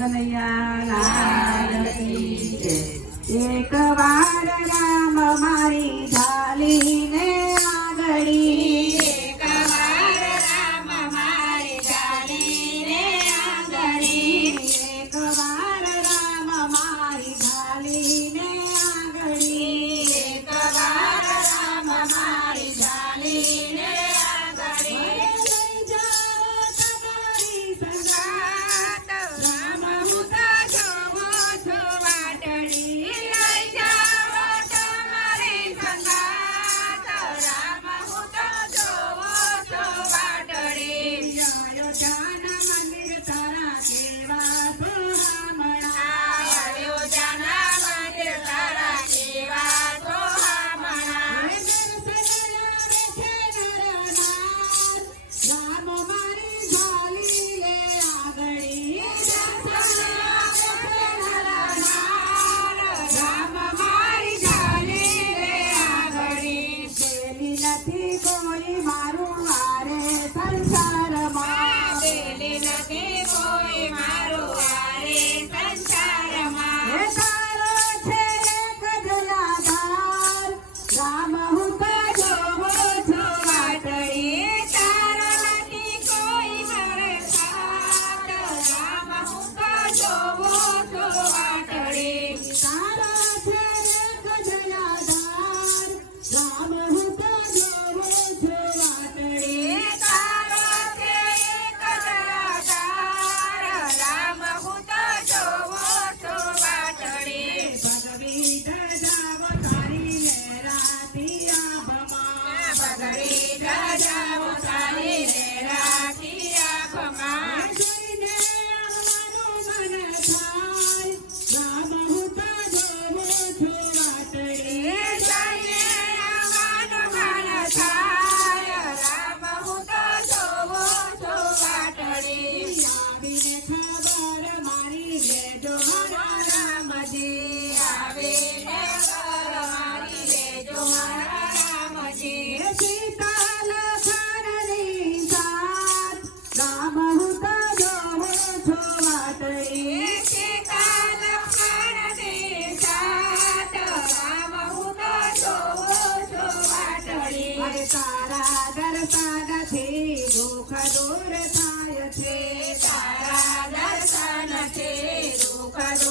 એક વાર રામ મારી ઢાલીને દૂર થાય છે તારા દર્શન છે Parou.